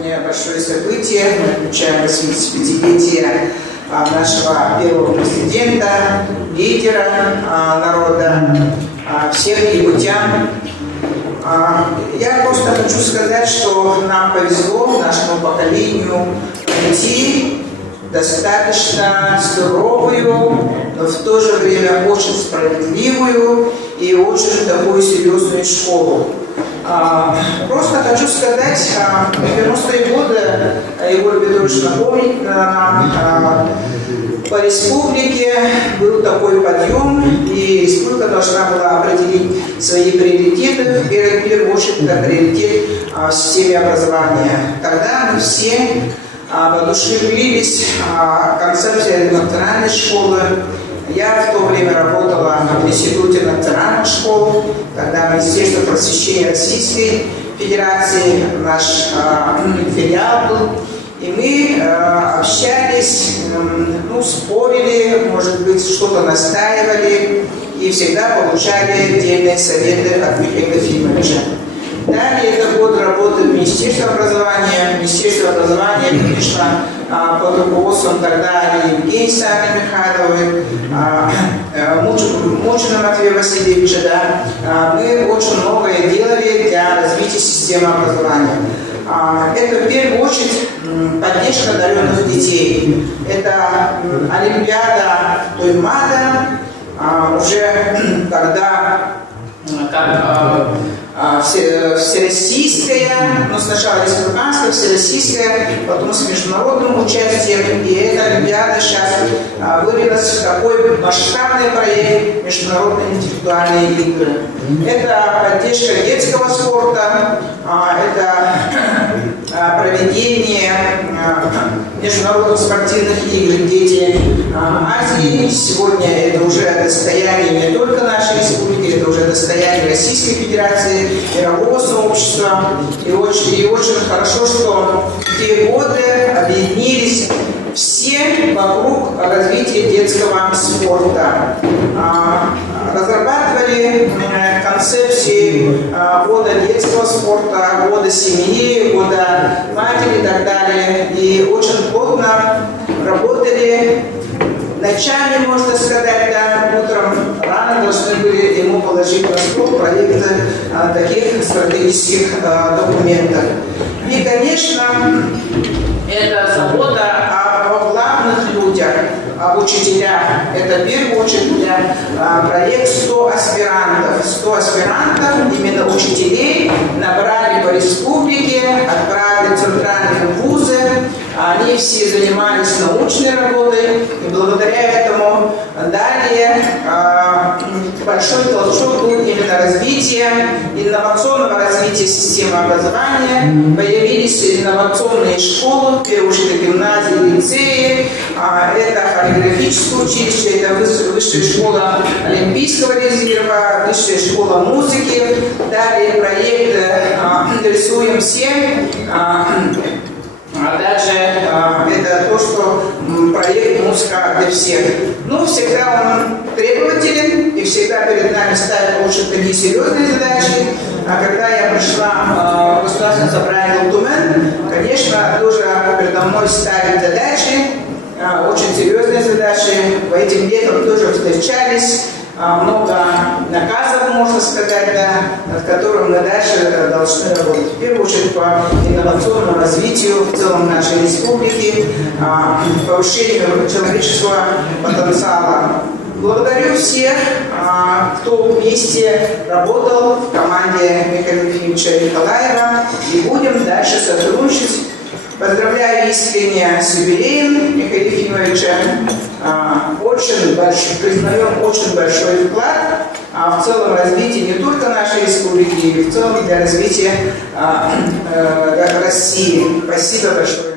Сегодня большое событие. Мы отмечаем 85-летие нашего первого президента, лидера народа, всех якутян. Я просто хочу сказать, что нам повезло, нашему поколению, найти достаточно здоровую, но в то же время очень справедливую и очень такую серьезную школу. Просто хочу сказать, в 90-е годы Егор Петрович напомнит нам, по республике был такой подъем, и республика должна была определить свои приоритеты. В первую очередь это приоритет в системе образования. Тогда мы все воодушевились концепцией национальной школы. Я в то время работала в Институте национальных школ, когда Министерство просвещения Российской Федерации, наш филиал был. И мы общались, спорили, может быть, что-то настаивали, и всегда получали отдельные советы от Михаила Ефимовича. Далее это год работы в Министерстве образования. Министерство образования, конечно, под руководством тогда Евгении Александровны Михайловой, Мучина Матвея Васильевича, мы очень многое делали для развития системы образования. Это в первую очередь поддержка одаренных детей. Это Олимпиада Туймада, уже тогда всероссийская, но сначала республиканская, всероссийская, потом с международным участием. И эта Олимпиада сейчас вылилась в такой масштабный проект международные интеллектуальные игры. Это поддержка детского спорта, это проведение международных спортивных игр «Дети Азии». Сегодня это уже достояние не только нашей республики, это уже достояние Российской Федерации, мирового сообщества. И очень хорошо, что в те годы объединились все вокруг развития детского спорта. Разрабатывали концепции года детского спорта, года семьи, года матери и так далее. И очень плотно работали. Ночами, можно сказать, утром рано должны были ему положить на стол проекты таких стратегических документов. И, конечно, это забота о главных людях, об учителях. Это в первую очередь проект 100 аспирантов. 100 аспирантов, именно учителей, набрали по республике, отправили в центральные вузы. Они все занимались научной работой, и благодаря этому далее большой толчок был именно инновационного развития системы образования. Появились инновационные школы, в первую очередь гимназии, лицеи, это хореографическое училище, это высшая школа Олимпийского резерва, высшая школа музыки. Далее проект «Рисуем все». Дальше это то, что проект «Музыка для всех». Всегда он требователен и всегда перед нами ставит очень такие серьезные задачи. А когда я пришла в Государственное собрание «Лутумен», конечно, тоже передо мной ставят задачи, очень серьезные задачи. Этим летом тоже встречались. Много наказов, можно сказать, над которым мы дальше должны работать. В первую очередь по инновационному развитию в целом нашей республики, повышению человеческого потенциала. Благодарю всех, кто вместе работал в команде Михаила Ефимовича Николаева, и будем дальше сотрудничать. Поздравляю искренне с юбилеем Михаила Ефимовича. Признаем очень большой вклад в целом развитии не только нашей республики, но и в целом для развития России. Спасибо большое.